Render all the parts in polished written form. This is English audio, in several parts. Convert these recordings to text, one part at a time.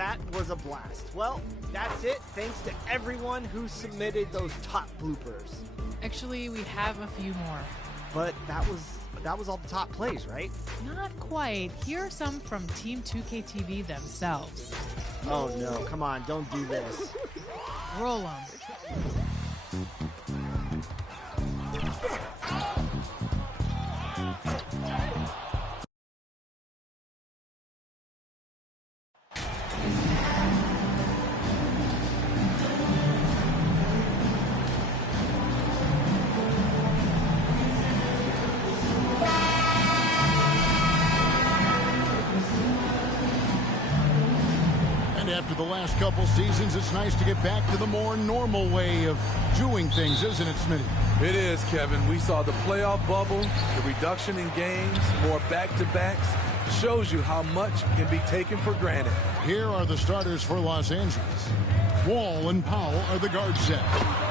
That was a blast. Well, that's it. Thanks to everyone who submitted those top bloopers. Actually, we have a few more. But that was all the top plays, right? Not quite. Here are some from Team 2K TV themselves. Oh no, come on, don't do this. Roll 'em. After the last couple seasons, it's nice to get back to the more normal way of doing things, isn't it, Smitty? It is, Kevin. We saw the playoff bubble, the reduction in games, more back-to-backs. Shows you how much can be taken for granted. Here are the starters for Los Angeles. Wall and Powell are the guard set.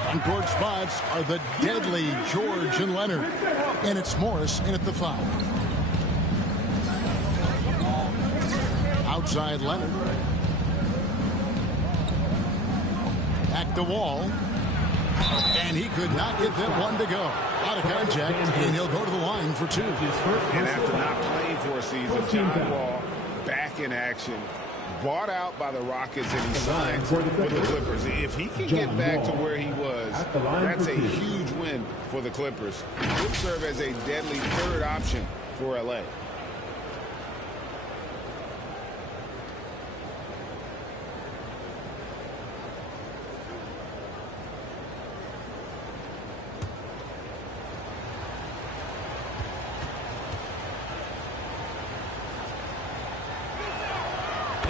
On court spots are the deadly George and Leonard. And it's Morris in at the foul. Outside Leonard. Back to Wall. And he could not get that one to go. Out of contact, and he'll go to the line for two. And after not playing for a season, John Wall back in action. Bought out by the Rockets, and he signs with the Clippers. If he can get back to where he was, that's a huge win for the Clippers. He'll serve as a deadly third option for L.A.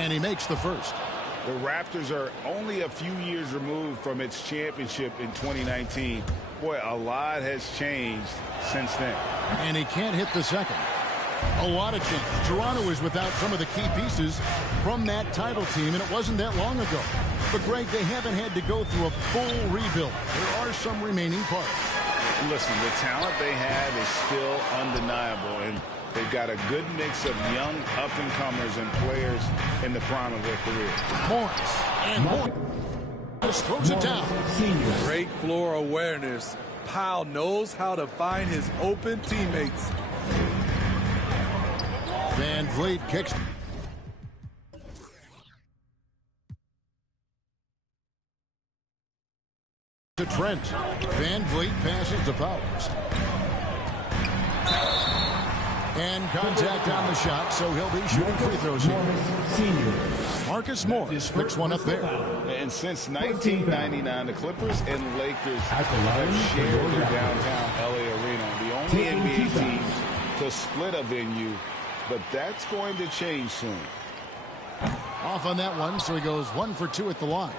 And he makes the first. The Raptors are only a few years removed from its championship in 2019. Boy, a lot has changed since then. And he can't hit the second. A lot of change. Toronto is without some of the key pieces from that title team, and it wasn't that long ago. But, Greg, they haven't had to go through a full rebuild. There are some remaining parts. Listen, the talent they have is still undeniable, and they've got a good mix of young up-and-comers and players in the prime of their career. Morris and Morris just throws it down. Great floor awareness. Powell knows how to find his open teammates. Van Vliet kicks. To Trent. Van Vliet passes to Powers. And contact on the shot, so he'll be shooting free throws here. Marcus Morris picks one up there. And since 1999, the Clippers and Lakers have shared their downtown LA arena. The only NBA team to split a venue, but that's going to change soon. Off on that one, so he goes 1 for 2 at the line.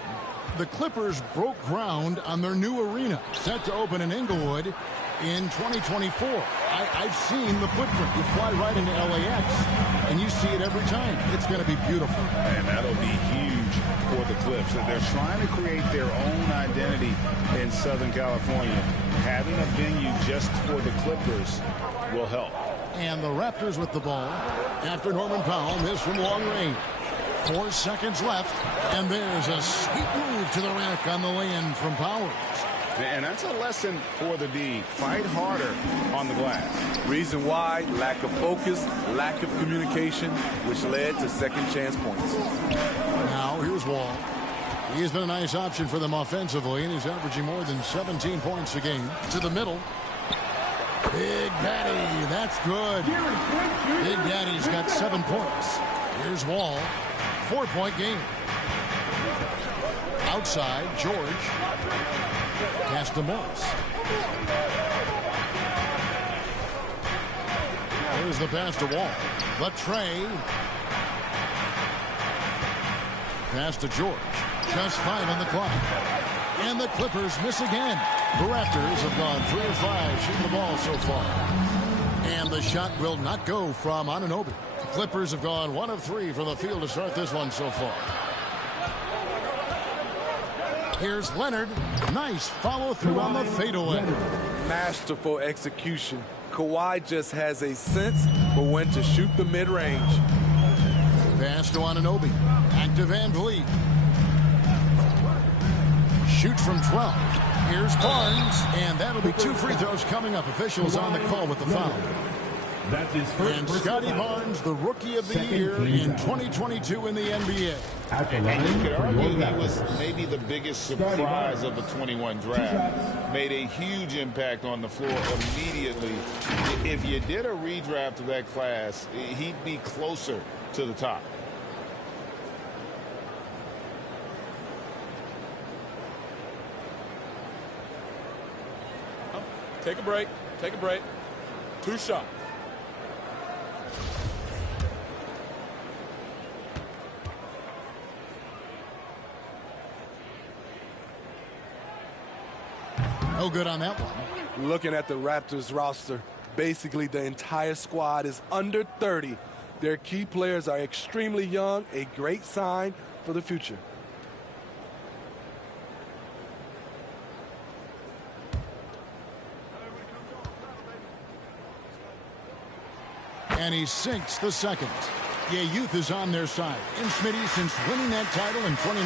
The Clippers broke ground on their new arena, set to open in Inglewood in 2024. I've seen the footprint. You fly right into LAX, and you see it every time. It's going to be beautiful. And that'll be huge for the Clips. And they're trying to create their own identity in Southern California. Having a venue just for the Clippers will help. And the Raptors with the ball after Norman Powell missed from long range. 4 seconds left, and there's a sweet move to the rack on the lay-in from Powers. And that's a lesson for the D. Fight harder on the glass. Reason why, lack of focus, lack of communication, which led to second chance points. Now, here's Wall. He's been a nice option for them offensively, and he's averaging more than 17 points a game. To the middle. Big Daddy, that's good. Big Daddy's got 7 points. Here's Wall. 4-point game. Outside, George. Pass to Morris. Here's the pass to Wall. Latrey. Pass to George. Just 5 on the clock. And the Clippers miss again. The Raptors have gone 3 of 5 shooting the ball so far. And the shot will not go from Anunoby. The Clippers have gone 1 of 3 from the field to start this one so far. Here's Leonard. Nice follow through on the fadeaway. Masterful execution. Kawhi just has a sense for when to shoot the mid-range. Pass Pass to Anunoby. Back to Van Vliet. Shoots from 12. Here's Barnes. And that'll be 2 free throws coming up. Officials on the call with the foul. And Scotty Barnes, the Rookie of the Year in 2022 in the NBA. And you could argue he was maybe the biggest surprise of the 21 draft. Made a huge impact on the floor immediately. If you did a redraft of that class, he'd be closer to the top. Take a break. Take a break. 2 shots. No good on that one. Looking at the Raptors roster, basically the entire squad is under 30. Their key players are extremely young, a great sign for the future. And he sinks the second. Yeah, youth is on their side. And Smitty, since winning that title in 2019,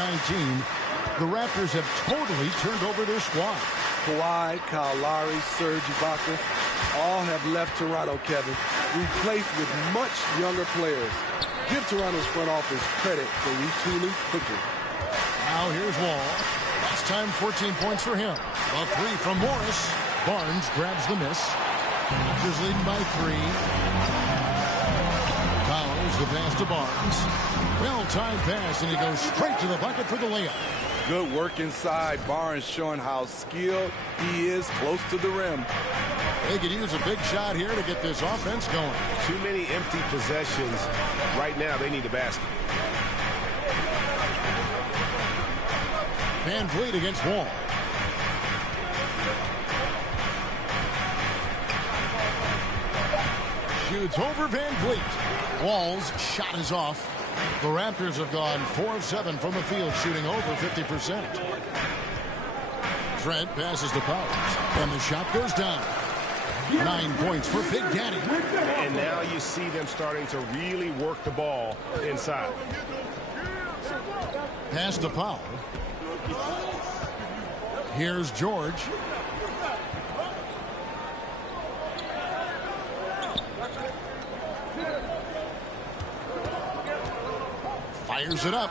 the Raptors have totally turned over their squad. Kawhi, Kyle Lowry, Serge Ibaka, all have left Toronto, Kevin, replaced with much younger players. Give Toronto's front office credit for retooling quickly. Now here's Wall. Last time 14 points for him. A 3 from Morris. Barnes grabs the miss. Raptors leading by 3. Powers the pass to Barnes. Well-timed pass, and he goes straight to the bucket for the layup. Good work inside. Barnes showing how skilled he is close to the rim. They could use a big shot here to get this offense going. Too many empty possessions. Right now, they need a basket. Van Vliet against Wall. Shoots over Van Vliet. Wall's shot is off. The Raptors have gone 4 of 7 from the field, shooting over 50%. Trent passes to Powers, and the shot goes down. 9 points for Big Daddy. And now you see them starting to really work the ball inside. Pass to Powell. Here's George. Fires it up.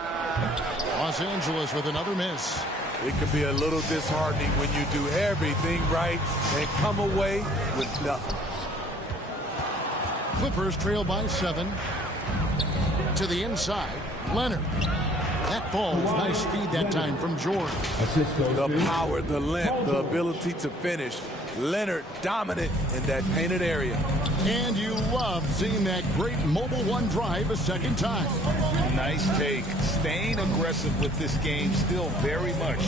Los Angeles with another miss. It can be a little disheartening when you do everything right and come away with nothing. Clippers trail by 7. To the inside, Leonard. That ball, nice speed that time from George. The power, the length, the ability to finish. Leonard dominant in that painted area. And you love seeing that great mobile one drive a second time. Nice take. Staying aggressive with this game, still very much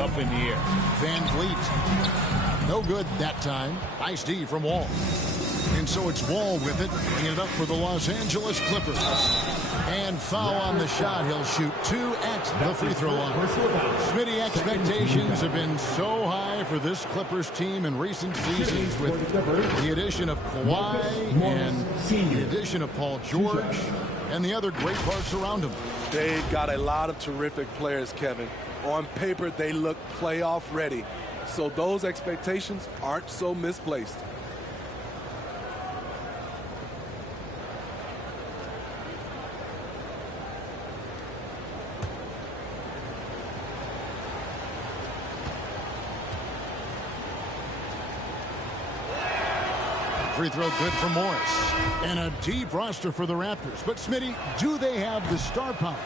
up in the air. Van Vliet. No good that time. Nice D from Wall. And so it's Wall with it, bringing it up for the Los Angeles Clippers. And foul on the shot. He'll shoot 2 at the free throw line. Smitty, expectations have been so high for this Clippers team in recent seasons with the addition of Kawhi and the addition of Paul George and the other great parts around him. They've got a lot of terrific players, Kevin. On paper, they look playoff ready. So those expectations aren't so misplaced. Free throw good for Morris. And a deep roster for the Raptors. But, Smitty, do they have the star power,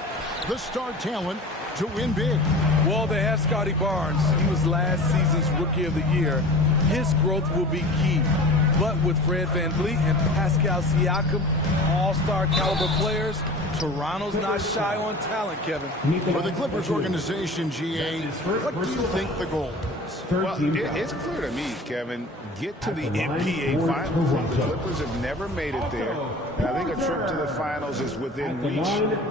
the star talent to win big? Well, they have Scotty Barnes. He was last season's Rookie of the Year. His growth will be key. But with Fred VanVleet and Pascal Siakam, all-star caliber players, Toronto's not shy on talent, Kevin. For the Clippers organization, GA, what do you think the goal is? Well, it's clear to me, Kevin, get to the NBA Finals. The Clippers have never made it there. And I think a trip to the Finals is within reach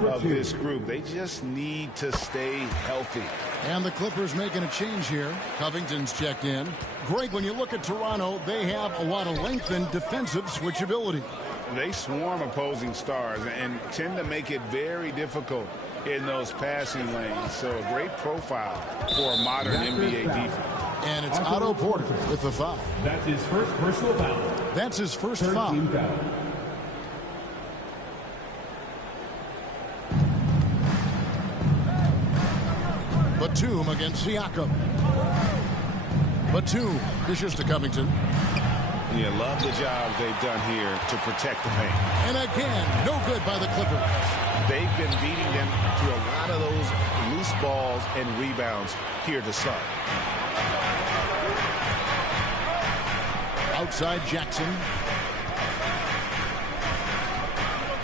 of this group. They just need to stay healthy. And the Clippers making a change here. Covington's checked in. Greg, when you look at Toronto, they have a lot of length and defensive switchability. they swarm opposing stars and tend to make it very difficult in those passing lanes. So a great profile for a modern NBA defense. And it's Otto Porter with the foul. That's his first personal foul. That's his first Third foul. team foul. Batum against Siakam. Batum dishes to Covington. You love the job they've done here to protect the paint. And again, no good by the Clippers. They've been beating them to a lot of those loose balls and rebounds here to start. Outside Jackson.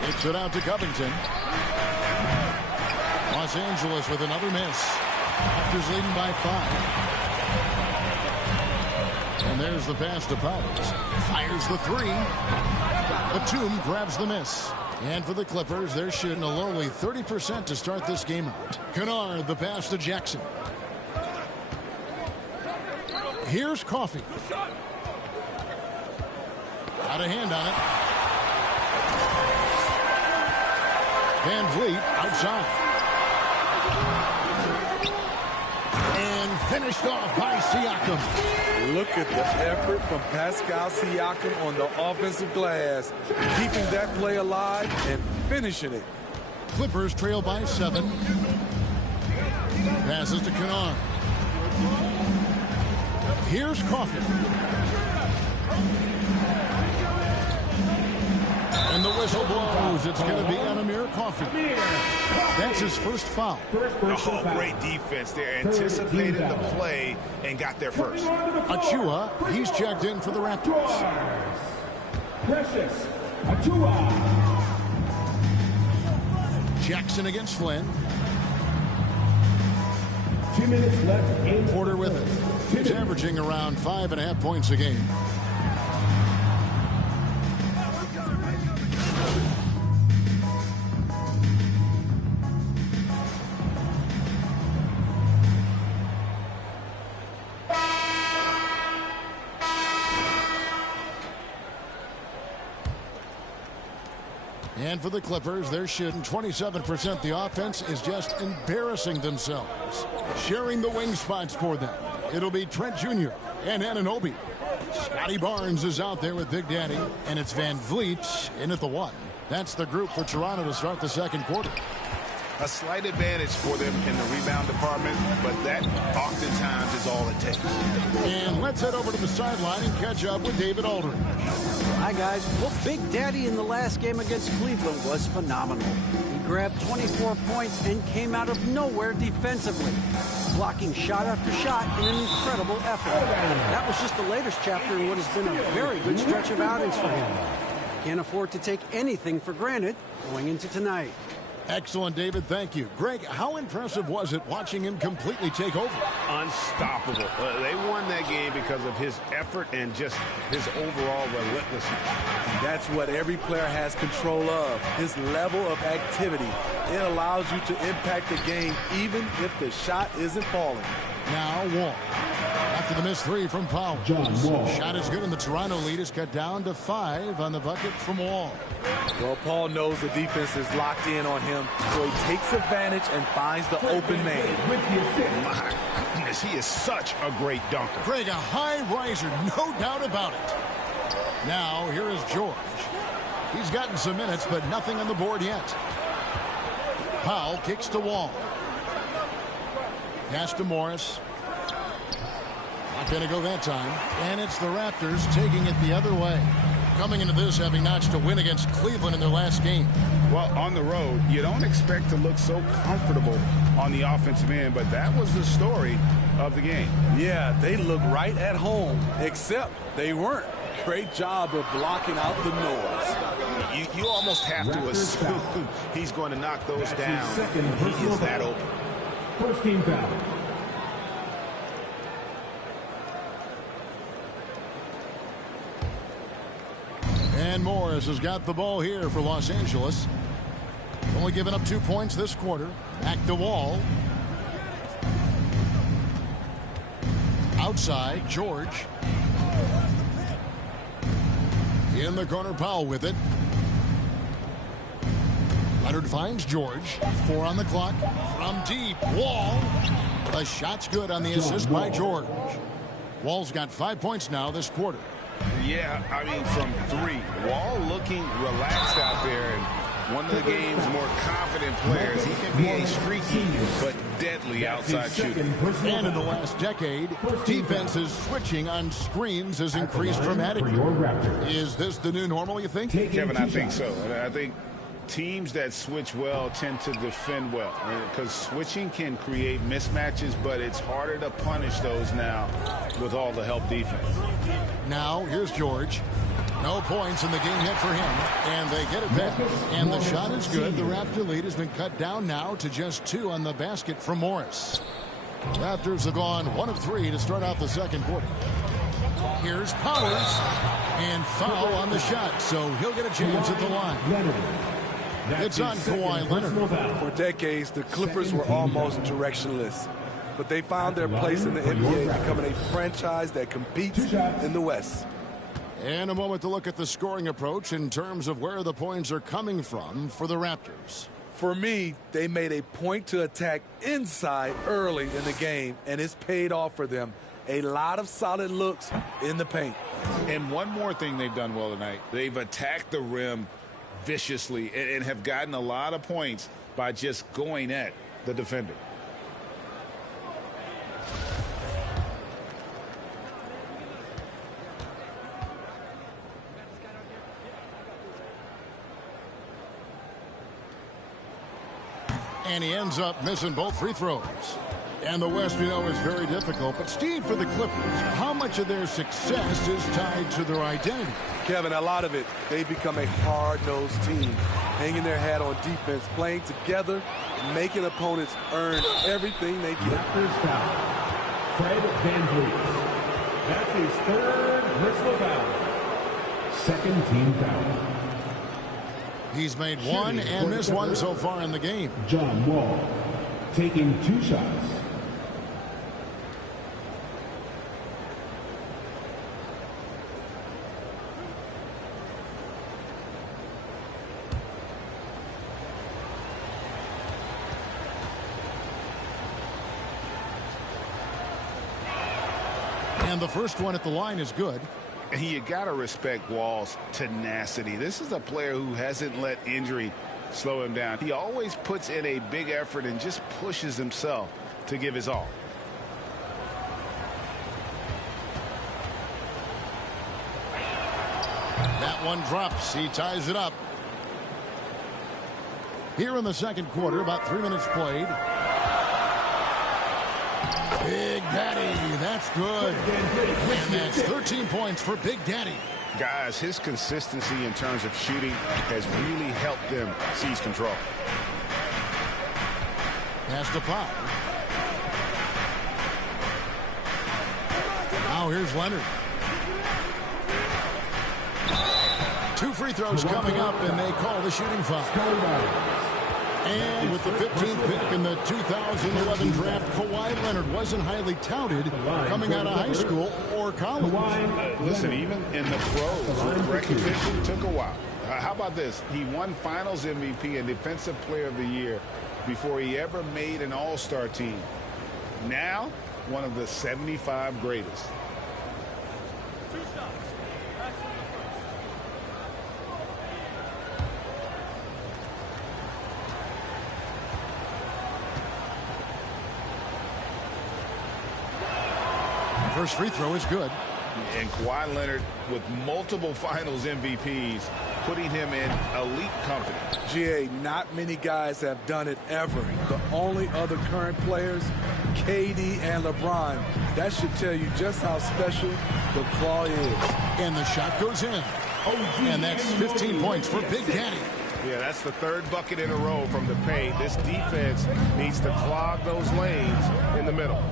Kicks it out to Covington. Los Angeles with another miss. Raptors leading by 5. And there's the pass to Powers. Fires the three. Batum grabs the miss. And for the Clippers, they're shooting a lowly 30% to start this game out. Kennard, the pass to Jackson. Here's Coffey. Got a hand on it. Van Vliet outside. And finished off by Siakam. Look at the effort from Pascal Siakam on the offensive glass, keeping that play alive and finishing it. Clippers trail by 7. Passes to Kennard. Here's Coffey. And the whistle blows. It's going to be on Amir Coffey. That's his first foul. Oh, great defense there. Anticipated the play and got there first. Achua, he's checked in for the Raptors. Precious Achua. Jackson against Flynn. 2 minutes left in Porter with it. He's averaging around 5.5 points a game. And for the Clippers, they're shooting 27%. The offense is just embarrassing themselves. Sharing the wing spots for them, it'll be Trent Jr. and Anunoby. Scotty Barnes is out there with Big Daddy, and it's Van Vliet in at the 1. That's the group for Toronto to start the second quarter. A slight advantage for them in the rebound department, but that oftentimes is all it takes. And let's head over to the sideline and catch up with David Aldridge. Hi, guys. Well, Big Daddy in the last game against Cleveland was phenomenal. He grabbed 24 points and came out of nowhere defensively, blocking shot after shot in an incredible effort. That was just the latest chapter in what has been a very good stretch of outings for him. Can't afford to take anything for granted going into tonight. Excellent, David. Thank you. Greg, how impressive was it watching him completely take over? Unstoppable. They won that game because of his effort and just his overall relentlessness. That's what every player has control of, his level of activity. It allows you to impact the game even if the shot isn't falling. Now Wall. After the missed 3 from Powell. John Wall. Shot is good, and the Toronto lead is cut down to 5 on the bucket from Wall. Well, Paul knows the defense is locked in on him, so he takes advantage and finds the open man. My goodness, he is such a great dunker. Greg, a high riser, no doubt about it. Now, here is George. He's gotten some minutes, but nothing on the board yet. Powell kicks to Wall. Pass to Morris. Not going to go that time. And it's the Raptors taking it the other way. Coming into this having notched a win against Cleveland in their last game. Well, on the road, you don't expect to look so comfortable on the offensive end, but that was the story of the game. Yeah, they look right at home, except they weren't. Great job of blocking out the noise. You almost have to assume he's going to knock those down. He is that open. First team foul. And Morris has got the ball here for Los Angeles. Only given up 2 points this quarter. Back to Wall. Outside, George. In the corner, Powell with it. Leonard finds George. 4 on the clock. From deep. Wall. The shot's good on the assist by George. Wall's got 5 points now this quarter. Yeah, I mean, from 3. Wall looking relaxed out there, and one of the game's more confident players. He can be a streaky but deadly outside shooter. And in the last decade, defenses switching on screens has increased dramatically. Is this the new normal, you think? Kevin, I think so. I think teams that switch well tend to defend well, because switching can create mismatches, but it's harder to punish those now with all the help defense. Now, here's George. No points in the game yet for him, and they get it back. And the shot is good. The Raptor lead has been cut down now to just 2 on the basket from Morris. Raptors have gone 1 of 3 to start out the second quarter. Here's Powers, and foul on the shot, so he'll get a chance at the line. It's on Kawhi Leonard. For decades, the Clippers were almost directionless, but they found their place in the NBA, becoming a franchise that competes in the West. And a moment to look at the scoring approach in terms of where the points are coming from for the Raptors. For me, they made a point to attack inside early in the game, and it's paid off for them. A lot of solid looks in the paint. And one more thing they've done well tonight. They've attacked the rim viciously and have gotten a lot of points by just going at the defender. And he ends up missing both free throws. And the West, you know, is very difficult. But, Steve, for the Clippers, how much of their success is tied to their identity? Kevin, a lot of it. They become a hard-nosed team, hanging their hat on defense, playing together, making opponents earn everything they get. Raptors foul. Fred VanVleet. That's his 3rd personal foul. Second team foul. He's made 1 and missed 1 so far in the game. John Wall taking 2 shots. And the first one at the line is good. And you got to respect Wall's tenacity. This is a player who hasn't let injury slow him down. He always puts in a big effort and just pushes himself to give his all. That one drops. He ties it up. Here in the second quarter, about 3 minutes played. Big Daddy, that's good. And that's 13 points for Big Daddy. Guys, his consistency in terms of shooting has really helped them seize control. Pass to Pop. Now here's Leonard. 2 free throws coming up, and they call the shooting foul. And with the 15th pick in the 2011 draft, Kawhi Leonard wasn't highly touted coming out of high school or college. Listen, even in the pros, recognition took a while. How about this? He won Finals MVP and Defensive Player of the Year before he ever made an All-Star team. Now, one of the 75 greatest. First free throw is good. And Kawhi Leonard with multiple Finals MVPs, putting him in elite company. GA, not many guys have done it ever. The only other current players, KD and LeBron. That should tell you just how special the Claw is. And the shot goes in. And that's 15 points for Big Daddy. Yeah, that's the 3rd bucket in a row from the paint. This defense needs to clog those lanes in the middle.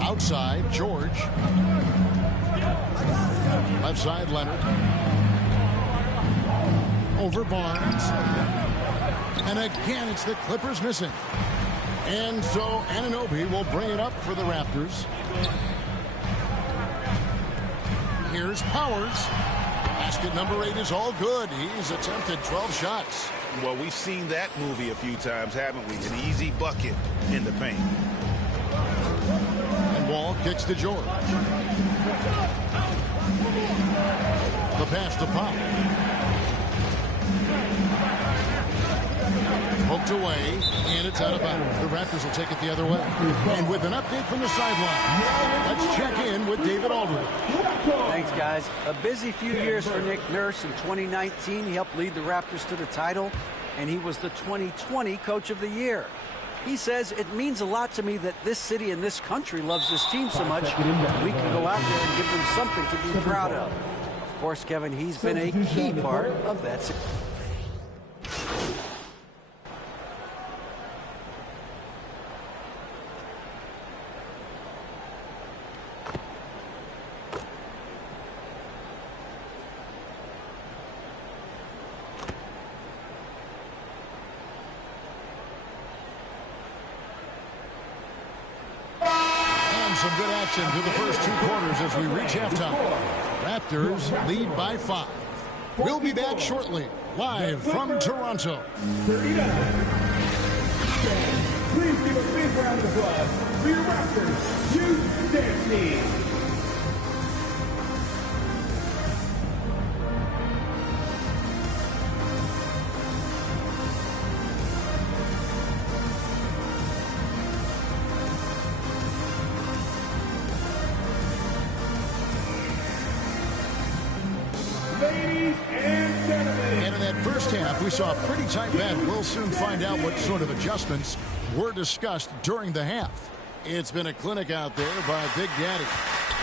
Outside, George. Left side, Leonard. Over Barnes. And again, it's the Clippers missing. And so Anunoby will bring it up for the Raptors. Here's Powers. Basket number 8 is all good. He's attempted 12 shots. Well, we've seen that movie a few times, haven't we? An easy bucket in the paint. And Wall kicks to George. The pass to Pop. Poked away, and it's out of bounds. The Raptors will take it the other way. And with an update from the sideline, let's check in with David Aldridge. Thanks, guys. A busy few years for Nick Nurse. In 2019, he helped lead the Raptors to the title, and he was the 2020 Coach of the Year. He says, it means a lot to me that this city and this country loves this team so much, we can go out there and give them something to be proud of. Of course, Kevin, he's been a key part of that success. Some good action through the first 2 quarters as we reach halftime. Raptors lead by 5. We'll be back shortly, live from Toronto. 39. Please give a big round of applause for your Raptors youth dance team. We saw a pretty tight bed. We'll soon find out what sort of adjustments were discussed during the half. It's been a clinic out there by Big Daddy.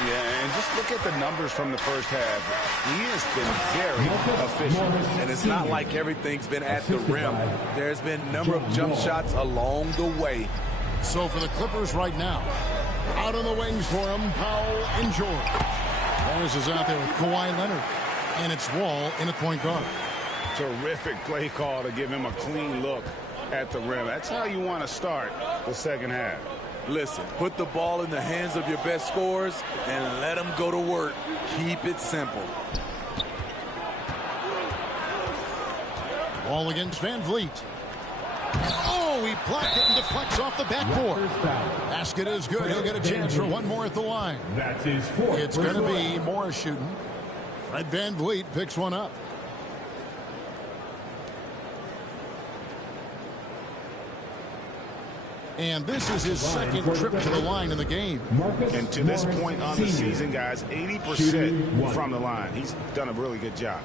Yeah, and just look at the numbers from the first half. He has been very efficient. And it's not like everything's been at the rim. There's been a number of jump shots along the way. So for the Clippers right now, out on the wings for them, Powell and George. Morris is out there with Kawhi Leonard. And it's Wall in at point guard. Terrific play call to give him a clean look at the rim. That's how you want to start the second half. Listen, put the ball in the hands of your best scorers and let them go to work. Keep it simple. Ball against Van Vliet. Oh, he blocked it and deflects off the backboard. Basket is good. He'll get a chance for one more at the line. That's his 4th. It's going to be Morris shooting. Fred Van Vliet picks one up. And this is his second trip to the line in the game. And to this point on the season, guys, 80% from the line. He's done a really good job.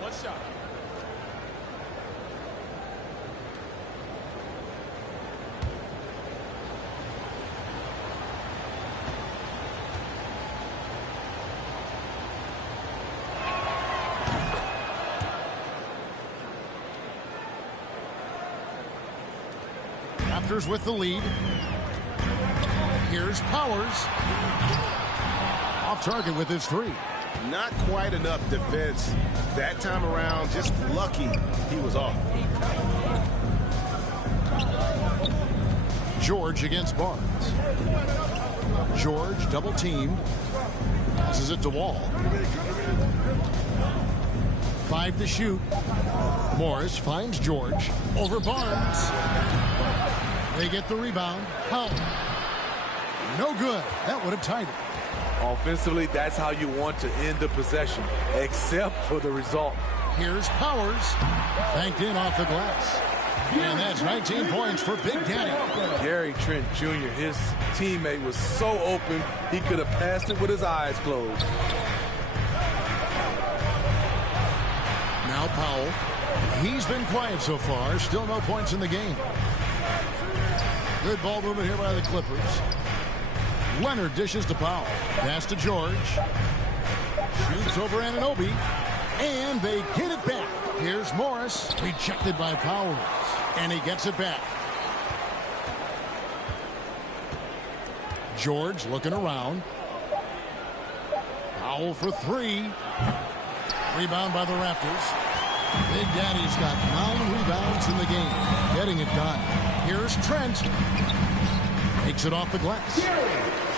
One shot. Raptors with the lead. Here's Powers. Off target with his 3. Not quite enough defense that time around. Just lucky he was off. George against Barnes. George double teamed. Passes it to Wall. 5 to shoot. Morris finds George over Barnes. They get the rebound. Powell. No good. That would have tied it. Offensively, that's how you want to end the possession, except for the result. Here's Powers. Banked in off the glass. And that's 19 points for Big Daddy. Gary Trent Jr., his teammate, was so open, he could have passed it with his eyes closed. Now Powell. He's been quiet so far. Still no points in the game. Good ball movement here by the Clippers. Leonard dishes to Powell. Pass to George. Shoots over Anunoby. And they get it back. Here's Morris. Rejected by Powers. And he gets it back. George looking around. Powell for 3. Rebound by the Raptors. Big Daddy's got 9 rebounds in the game, getting it done. Here's Trent. Takes it off the glass.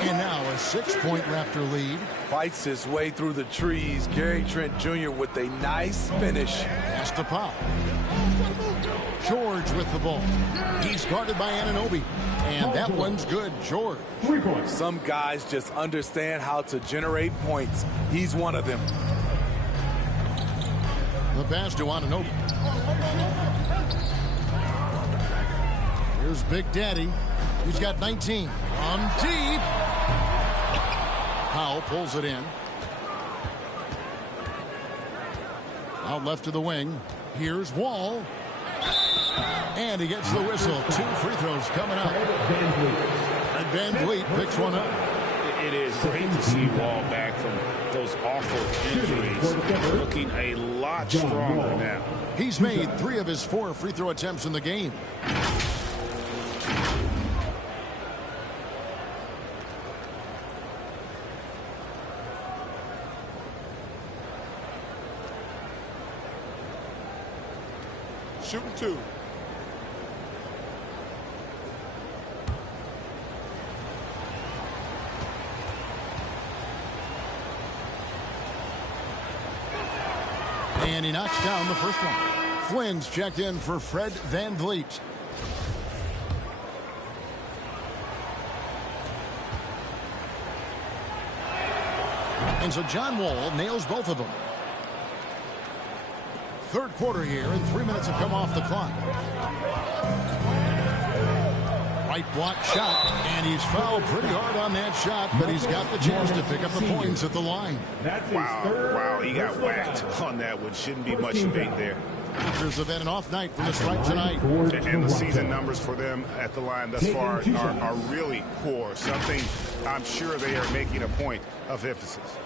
And now a 6-point Raptor lead. Fights his way through the trees. Gary Trent Jr. with a nice finish. Pass to Powell. George with the ball. He's guarded by Anunoby. And that one's good, George. 3 points. Some guys just understand how to generate points. He's one of them. The pass to Anunoby. Here's Big Daddy. He's got 19. On deep. Powell pulls it in. Out left to the wing. Here's Wall. And he gets the whistle. 2 free throws coming up. And Van Vliet picks one up. It is great to see Wall back from those awful injuries, looking a lot stronger now. He's made 3 of his 4 free throw attempts in the game. Shooting 2. And he knocks down the first one. Flynn's checked in for Fred Van Vliet. And so John Wall nails both of them. Third quarter here, and 3 minutes have come off the clock. Right block shot, and he's fouled pretty hard on that shot, but he's got the chance to pick up the points at the line. Wow, he got whacked on that one. Shouldn't be much debate there. Raptors have had an off night from the stripe tonight. And the season numbers for them at the line thus far are really poor. Something I'm sure they are making a point of emphasis.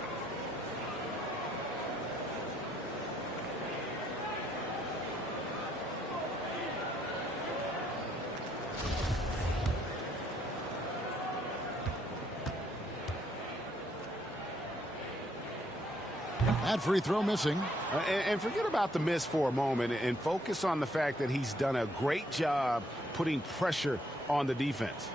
That free throw missing. And forget about the miss for a moment and focus on the fact that he's done a great job putting pressure on the defense.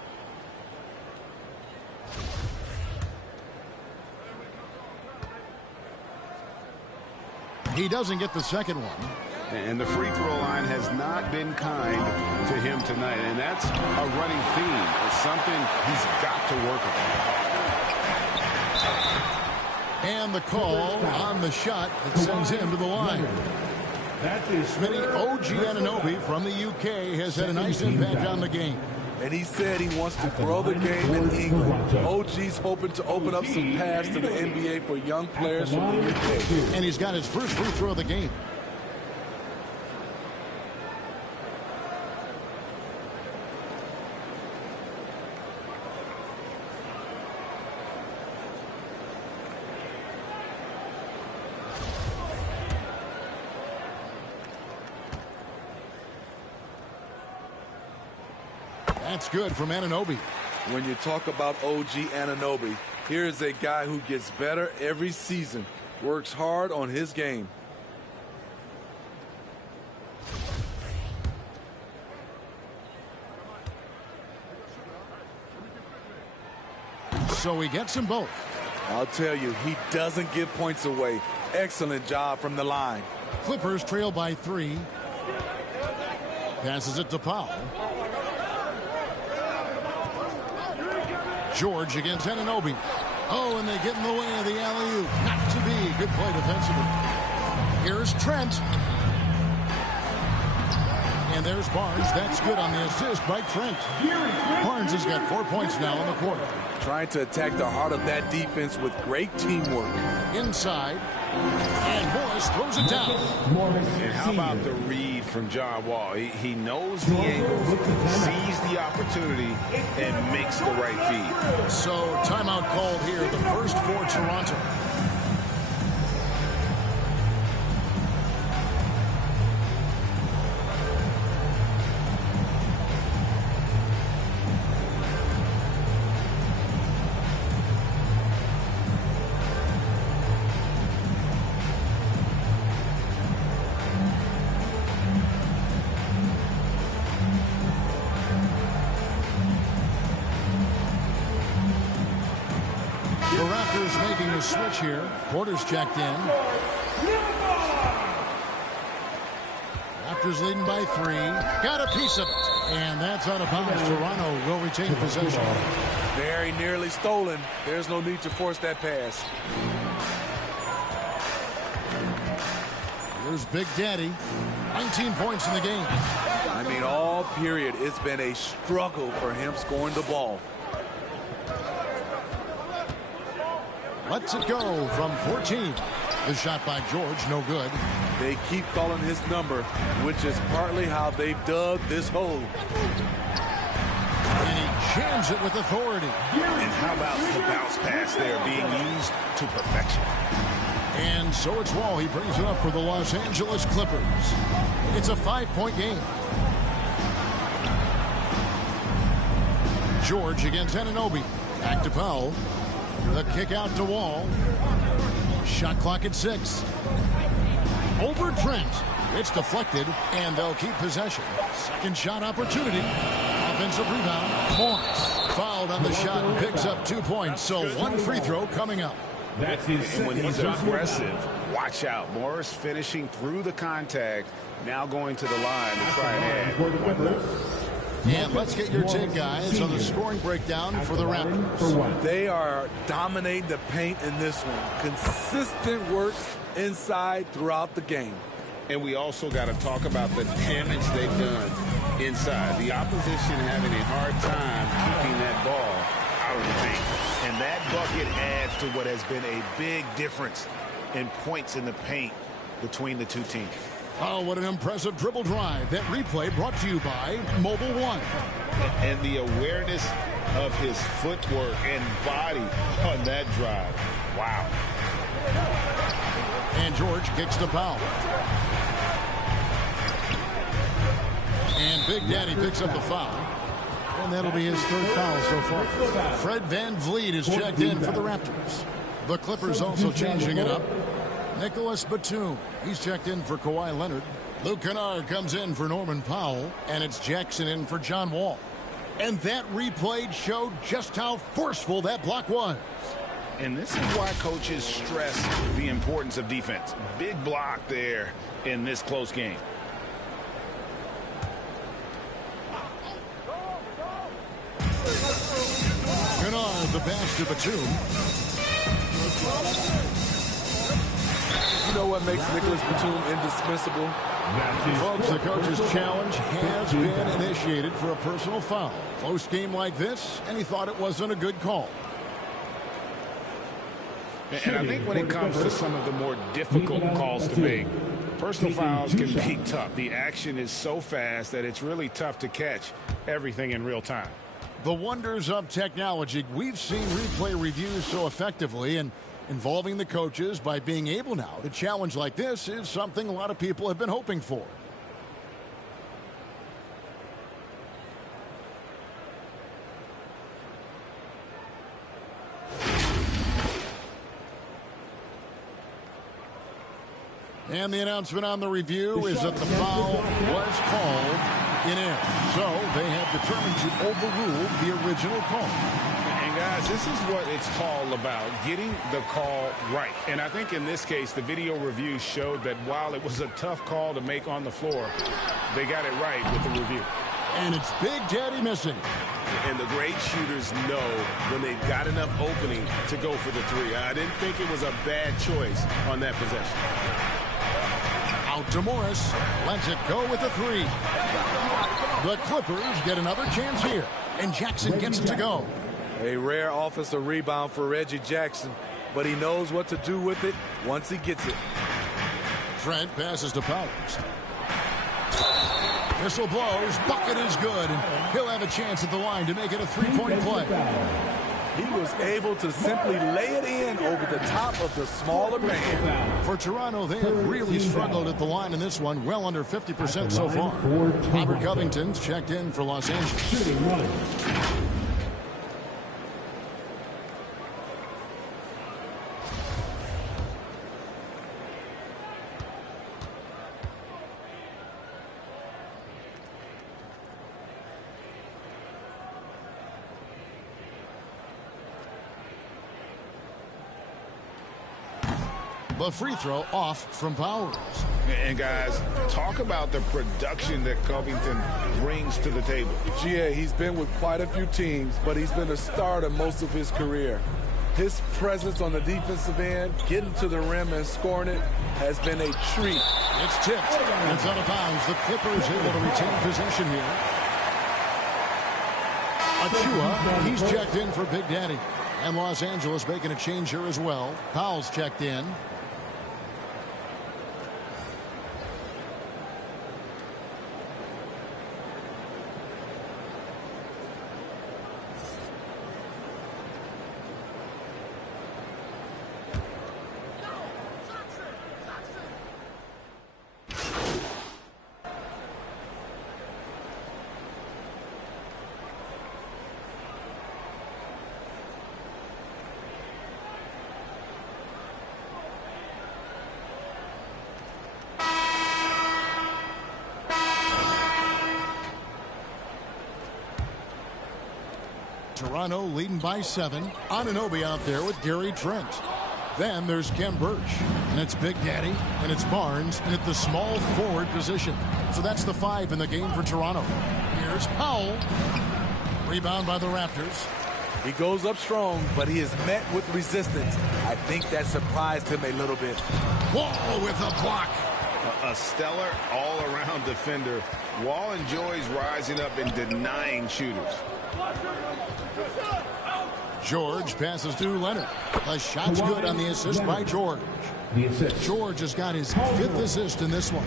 He doesn't get the second one. And the free throw line has not been kind to him tonight. And that's a running theme. It's something he's got to work on. And the call on the shot that sends him to the line. Smitty, OG Anunoby from the UK has had a nice impact on the game. And he said he wants to grow the game in England. OG's hoping to open up some paths to the NBA for young players from the UK. And he's got his first free throw of the game. That's good from Anunoby. When you talk about OG Anunoby, here is a guy who gets better every season, works hard on his game. So he gets them both. I'll tell you, he doesn't give points away. Excellent job from the line. Clippers trail by 3. Passes it to Powell. George against Anunoby. Oh, and they get in the way of the alley-oop. Not to be. Good play defensively. Here's Trent. And there's Barnes. That's good on the assist by Trent. Barnes has got 4 points now in the quarter. Trying to attack the heart of that defense with great teamwork. Inside. And Morris throws it down. And how about the read from John Wall? He knows the angles, sees the opportunity, and makes the right feed. So timeout called here, the first for Toronto. Raptors making a switch here. Porter's checked in. Raptors leading by 3. Got a piece of it. And that's out of bounds. Toronto will retain possession. Very nearly stolen. There's no need to force that pass. Here's Big Daddy. 19 points in the game. I mean, all period, it's been a struggle for him scoring the ball. Lets it go from 14. The shot by George, no good. They keep calling his number, which is partly how they've dug this hole. And he jams it with authority. And how about the bounce pass there being used to perfection? And so it's Wall. He brings it up for the Los Angeles Clippers. It's a 5-point game. George against Anunoby. Back to Powell. The kick out to Wall. Shot clock at 6. Over Trent. It's deflected, and they'll keep possession. Second shot opportunity. Offensive rebound. Morris fouled on the shot and picks up 2 points. So one free throw coming up. That's his And when he's second shot. aggressive, watch out. Morris finishing through the contact, now going to the line to try and add. For the Clippers. And let's get your take, guys, on the scoring breakdown for the Raptors. They are dominating the paint in this one. Consistent work inside throughout the game. And we also got to talk about the damage they've done inside. The opposition having a hard time keeping that ball out of the paint. And that bucket adds to what has been a big difference in points in the paint between the two teams. Oh, what an impressive dribble drive. That replay brought to you by Mobile One. And the awareness of his footwork and body on that drive. Wow. And George kicks to Powell. And Big Daddy picks up the foul. And that'll be his 3rd foul so far. Fred VanVleet is checked in for the Raptors. The Clippers also changing it up. Nicholas Batum, he's checked in for Kawhi Leonard. Luke Kennard comes in for Norman Powell. And it's Jackson in for John Wall. And that replay showed just how forceful that block was. And this is why coaches stress the importance of defense. Big block there in this close game. Kennard, the pass to Batum. You know what makes Nicholas Batum indispensable? Folks, the coach's challenge has been initiated for a personal foul. Close game like this, and he thought it wasn't a good call. And I think when it comes to some of the more difficult calls to make, personal fouls can be tough. The action is so fast that it's really tough to catch everything in real time. The wonders of technology. We've seen replay reviews so effectively, and involving the coaches by being able now to challenge like this is something a lot of people have been hoping for. And the announcement on the review is that the foul was called in air. So they have determined to overrule the original call. And guys, this is what it's all about, getting the call right. And I think in this case, the video review showed that while it was a tough call to make on the floor, they got it right with the review. And it's Big Daddy missing. And the great shooters know when they've got enough opening to go for the three. I didn't think it was a bad choice on that possession. Out to Morris. Lets it go with the 3. The Clippers get another chance here. And Jackson gets it to go. A rare offensive rebound for Reggie Jackson, but he knows what to do with it once he gets it. Trent passes to Powers. Whistle blows. Bucket is good. And he'll have a chance at the line to make it a 3-point play. He was able to simply lay it in over the top of the smaller man. For Toronto, they have really struggled at the line in this one, well under 50% so far. Robert Covington's checked in for Los Angeles. The free throw off from Powers. And guys, talk about the production that Covington brings to the table. GA, he's been with quite a few teams, but he's been a starter most of his career. His presence on the defensive end, getting to the rim and scoring it, has been a treat. It's tipped. It's out of bounds. The Clippers able to retain possession here. Achua, he's checked in for Big Daddy. And Los Angeles making a change here as well. Powell's checked in. Toronto leading by 7. Anunoby out there with Gary Trent. Then there's Khem Birch. And it's Big Daddy. And it's Barnes. And at the small forward position. So that's the 5 in the game for Toronto. Here's Powell. Rebound by the Raptors. He goes up strong, but he is met with resistance. I think that surprised him a little bit. Wall with a block. A stellar all-around defender. Wall enjoys rising up and denying shooters. George passes to Leonard. The shot's good on the assist by George. George has got his 5th assist in this one.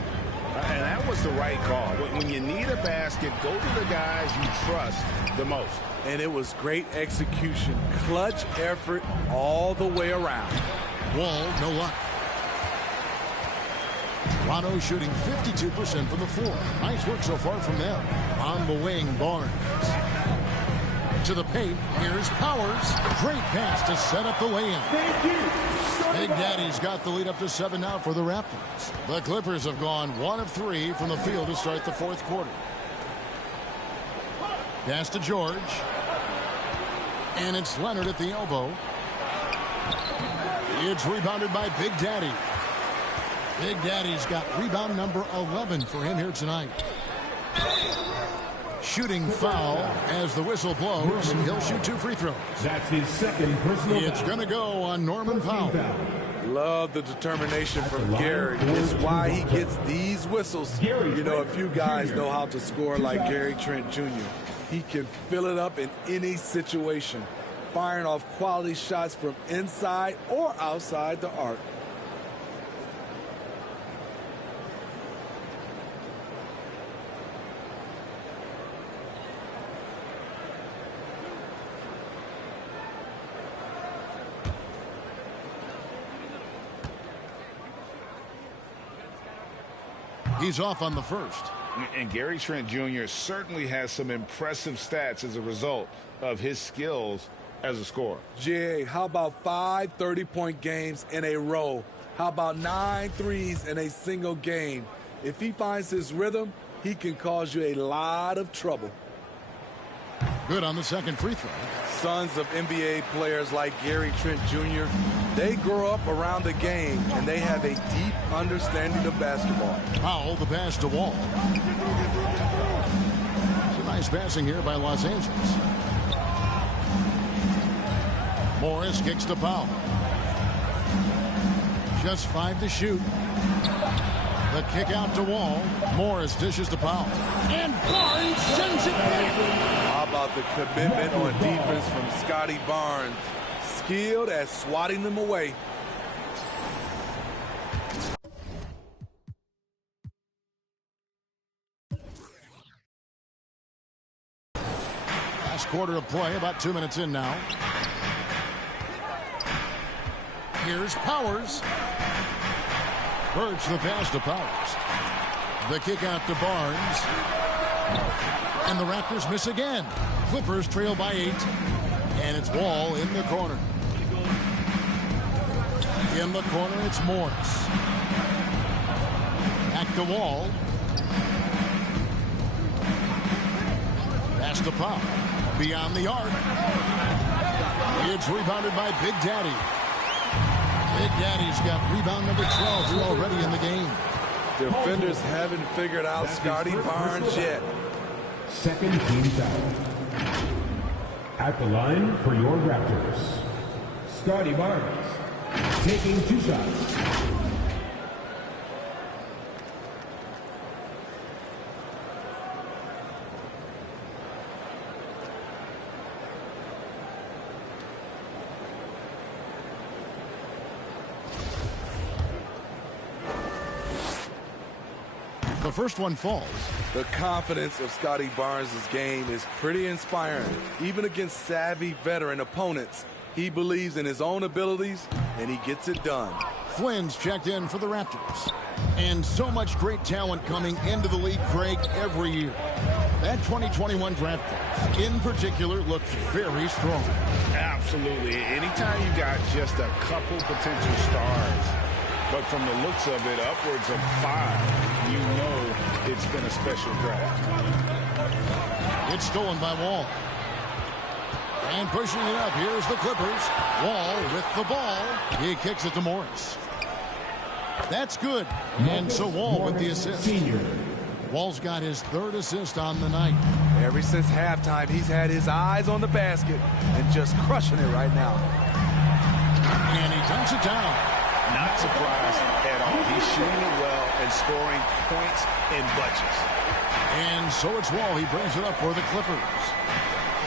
And that was the right call. When you need a basket, go to the guys you trust the most. And it was great execution. Clutch effort all the way around. Wall, no luck. Toronto shooting 52% from the floor. Nice work so far from them. On the wing, Barnes. To the paint, here's Powers. Great pass to set up the lay-in. Big Daddy's got the lead up to 7 now for the Raptors. The Clippers have gone 1 of 3 from the field to start the 4th quarter. Pass to George. And it's Leonard at the elbow. It's rebounded by Big Daddy. Big Daddy's got rebound number 11 for him here tonight. Shooting foul as the whistle blows. He'll shoot 2 free throws. That's his 2nd personal foul. It's going to go on Norman Powell. Love the determination from Gary. It's why he gets these whistles. You know, a few guys know how to score like Gary Trent Jr. He can fill it up in any situation, firing off quality shots from inside or outside the arc. He's off on the first. And Gary Trent Jr. certainly has some impressive stats as a result of his skills as a scorer. Jay, how about 5 30-point games in a row? How about 9 threes in a single game? If he finds his rhythm, he can cause you a lot of trouble. Good on the 2nd free throw. Sons of NBA players like Gary Trent Jr., they grow up around the game, and they have a deep understanding of basketball. Powell, the pass to Wall. Some nice passing here by Los Angeles. Morris kicks to Powell. Just 5 to shoot. The kick out to Wall. Morris dishes to Powell. And Barnes sends it back. How about the commitment on defense from Scotty Barnes? Skilled at swatting them away. Last quarter of play, about 2 minutes in now. Here's Powers. Birch the pass to Powers. The kick out to Barnes. And the Raptors miss again. Clippers trail by 8. And it's Wall in the corner. In the corner, it's Morris. Back to Wall. Pass to Powell. Beyond the arc. It's rebounded by Big Daddy. Big Daddy's got rebound number 12 here already in the game. Defenders haven't figured out Scotty Barnes yet. Second team foul. At the line for your Raptors, Scotty Barnes, taking 2 shots. The first one falls. The confidence of Scotty Barnes' game is pretty inspiring. Even against savvy veteran opponents, he believes in his own abilities, and he gets it done. Flynn's checked in for the Raptors. And so much great talent coming into the league, Craig, every year. That 2021 draft class, in particular, looks very strong. Absolutely. Anytime you got just a couple potential stars, but from the looks of it, upwards of 5, you know it's been a special draft. It's stolen by Wall. And pushing it up, here's the Clippers. Wall with the ball. He kicks it to Morris. That's good. And so Wall with the assist. Senior. Wall's got his 3rd assist on the night. Ever since halftime, he's had his eyes on the basket and just crushing it right now. And he dunks it down. Not surprised at all. He's shooting it well and scoring points in bunches. And so it's Wall. He brings it up for the Clippers.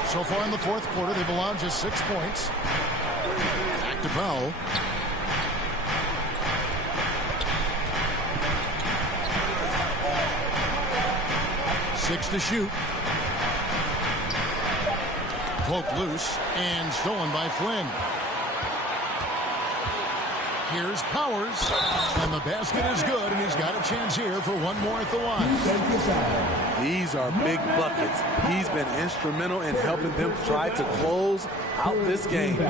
So far in the 4th quarter, they've allowed just 6 points. Back to Powell. Six to shoot. Poked loose and stolen by Flynn. Here's Powers, and the basket is good, and he's got a chance here for one more at the line. These are big buckets. He's been instrumental in helping them try to close out this game.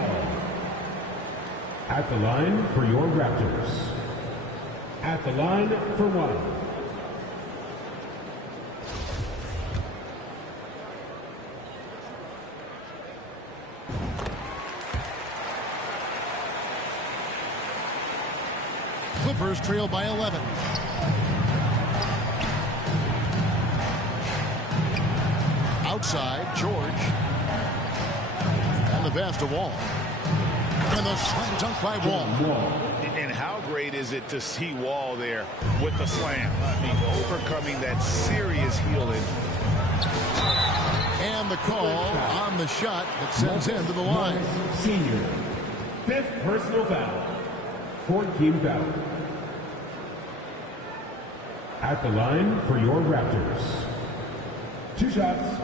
At the line for your Raptors. At the line for 1. Clippers trail by 11. Outside, George. And the pass to Wall. And the slam dunk by Wall. And how great is it to see Wall there with the slam? I mean, overcoming that serious heel injury. And the call on the shot that sends him to the line. Senior. 5th personal foul. 4th team foul. At the line for your Raptors. 2 shots.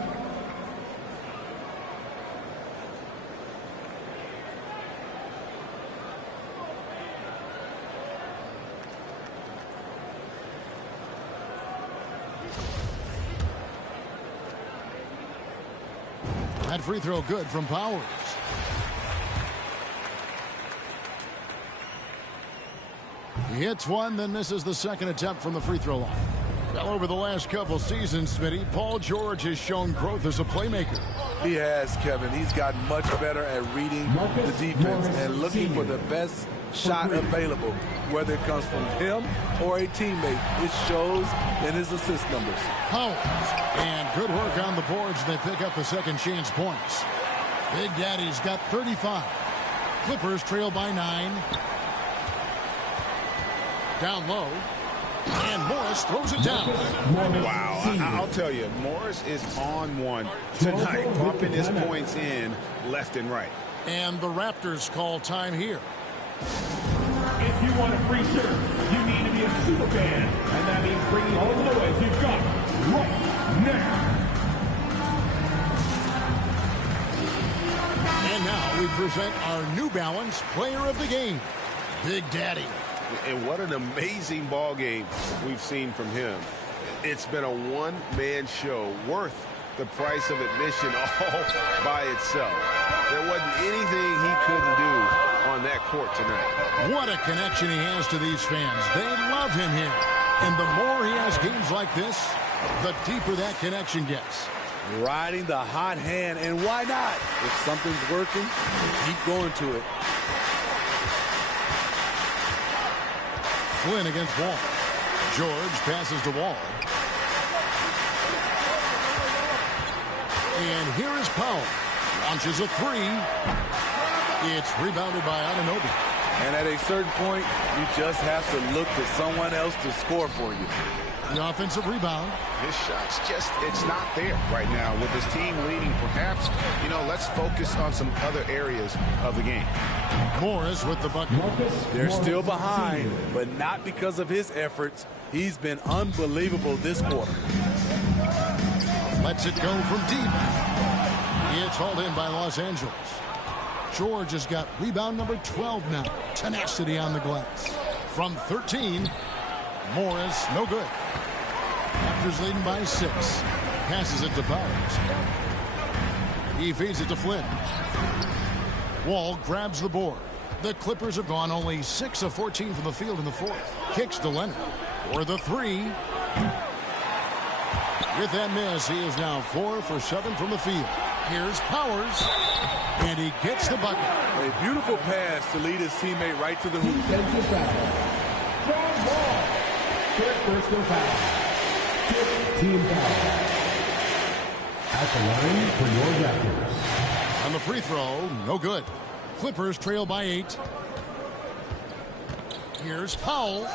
That free throw good from Powers. He hits one, then misses the 2nd attempt from the free throw line. Well, over the last couple seasons, Smitty, Paul George has shown growth as a playmaker. He has, Kevin. He's gotten much better at reading the defense and looking for the best shot available, whether it comes from him or a teammate. It shows in his assist numbers. Powers, and good work on the boards. They pick up the second chance points. Big Daddy's got 35. Clippers trail by 9. Down low. And Morris throws it down. Wow, I'll tell you, Morris is on one tonight, pumping his points in left and right. And the Raptors call time here. If you want a free shirt, you need to be a super fan, and that means bringing all the noise you've got right now. And now we present our New Balance Player of the Game, Big Daddy. And what an amazing ball game we've seen from him. It's been a one-man show worth the price of admission all by itself. There wasn't anything he couldn't do on that court tonight. What a connection he has to these fans. They love him here. And the more he has games like this, the deeper that connection gets. Riding the hot hand, and why not? If something's working, keep going to it. Flynn against Wall. George passes to Wall. And here is Powell. Launches a three. It's rebounded by Anunoby. And at a certain point, you just have to look to someone else to score for you. The offensive rebound. His shot's just, it's not there right now. With his team leading, perhaps, let's focus on some other areas of the game. Morris with the bucket. They're still behind, but not because of his efforts. He's been unbelievable this quarter. Lets it go from deep. It's hauled in by Los Angeles. George has got rebound number 12 now. Tenacity on the glass. From 13, Morris, no good. Raptors leading by 6. Passes it to Powers. He feeds it to Flynn. Wall grabs the board. The Clippers have gone only 6 of 14 from the field in the fourth. Kicks to Leonard for the three. With that miss, he is now 4 for 7 from the field. Here's Powers, and he gets the bucket. A beautiful pass to lead his teammate right to the hoop. Defensive foul. John Wall. First personal foul. Fifth team foul. At the line for your Raptors. On the free throw, no good. Clippers trail by 8. Here's Powell.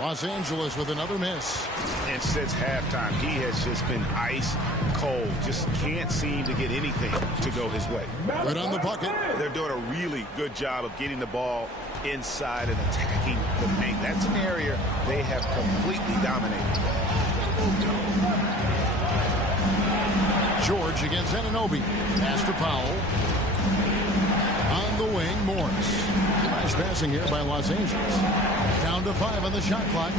Los Angeles with another miss. And since halftime, he has just been ice cold. Just can't seem to get anything to go his way. Good on the bucket. They're doing a really good job of getting the ball inside and attacking the paint. That's an area they have completely dominated. George against Anunoby. Pass to Powell. On the wing, Morris. Nice passing here by Los Angeles. Down to 5 on the shot clock.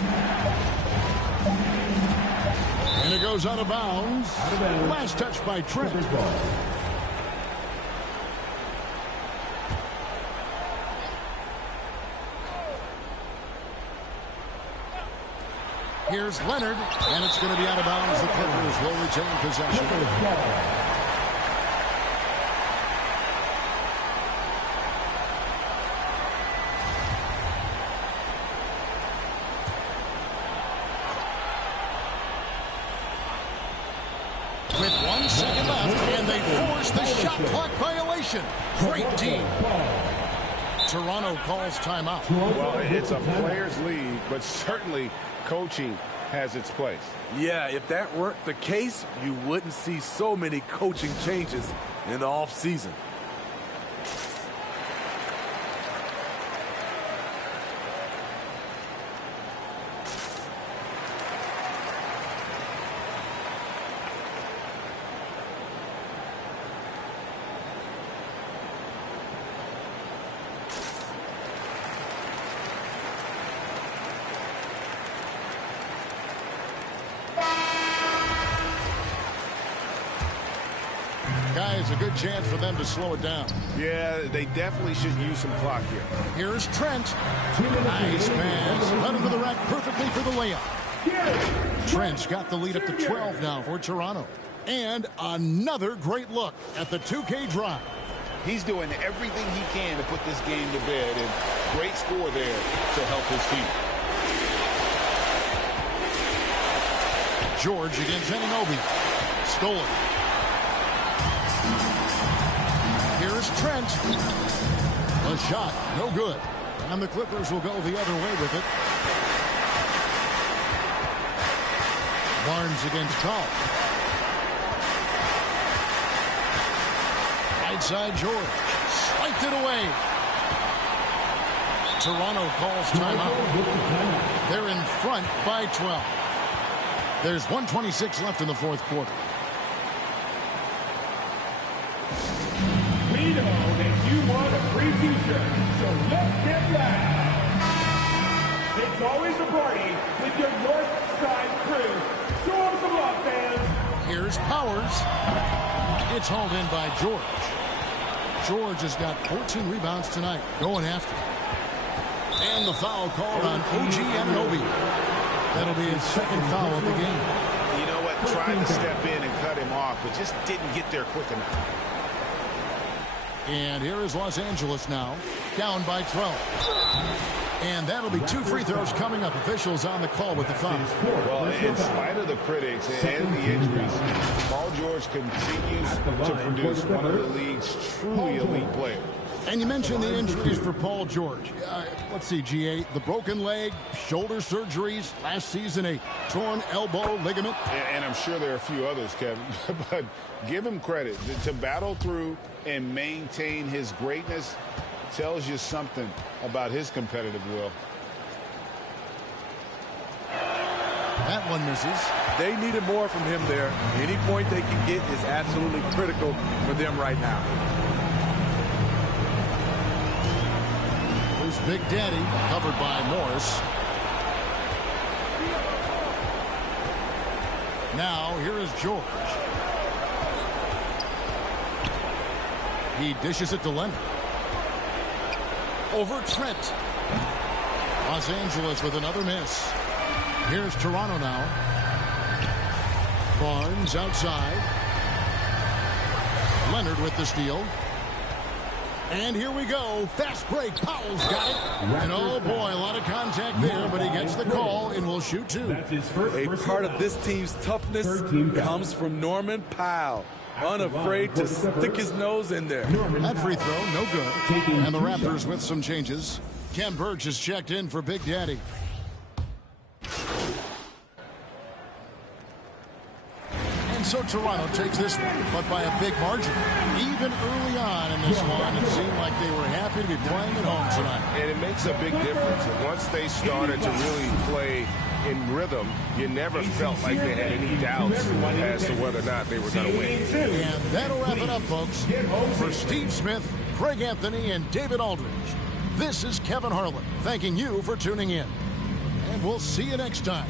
And it goes out of bounds. Last touch by Trent. Here's Leonard, and it's going to be out of bounds. The Clippers will retain possession. With 1 second left, and they force the shot clock violation. Great team. Toronto calls timeout. Well, it's a players' league, but certainly coaching has its place. Yeah, if that weren't the case, you wouldn't see so many coaching changes in the offseason. Guys, a good chance for them to slow it down. Yeah, they definitely should use some clock here. Here's Trent. Nice pass. Led him to the rack perfectly for the layup. Trent's got the lead up to 12 now for Toronto. And another great look at the 2K drive. He's doing everything he can to put this game to bed, and great score there to help his team. George against Anunoby. Stolen. Here's Trent. A shot, no good. And the Clippers will go the other way with it. Barnes against Powell. Right side George. Swiped it away. Toronto calls timeout. They're in front by 12. There's 1:26 left in the fourth quarter. We know that you want a free t-shirt, so let's get loud. It's always a party with your North Side crew. Show them some love, fans. Here's Powers. It's hauled in by George. George has got 14 rebounds tonight, going after it. And the foul called on OG Anunoby. That'll be his second foul of the game. You know what? Tried to step in and cut him off, but just didn't get there quick enough. And here is Los Angeles now. down by 12. And that'll be 2 free throws coming up. Officials on the call with the foul. Well, in spite of the critics and the injuries, Paul George continues to produce one of the league's truly elite players. And you mentioned the injuries for Paul George. Let's see, GA, the broken leg, shoulder surgeries, last season a torn elbow ligament. And I'm sure there are a few others, Kevin, but give him credit. To battle through and maintain his greatness tells you something about his competitive will. That one misses. They needed more from him there. Any point they can get is absolutely critical for them right now. There's Big Daddy, covered by Morris. Now, here is George. He dishes it to Leonard. Over Trent. Los Angeles with another miss. Here's Toronto now. Barnes outside. Leonard with the steal. And here we go. Fast break. Powell's got it. And oh boy, a lot of contact there, but he gets the call and will shoot 2. A part of this team's toughness comes from Norman Powell. Unafraid to stick his nose in there. That free throw, no good. And the Raptors with some changes. Ken Burge has checked in for Big Daddy. And so Toronto takes this one, but by a big margin. Even early on in this one, it seemed like they were happy to be playing at home tonight. And it makes a big difference. Once they started to really play in rhythm, you never felt like they had any doubts as to whether or not they were going to win. And that'll wrap it up, folks. For Steve Smith, Craig Anthony, and David Aldridge, this is Kevin Harlan thanking you for tuning in. And we'll see you next time.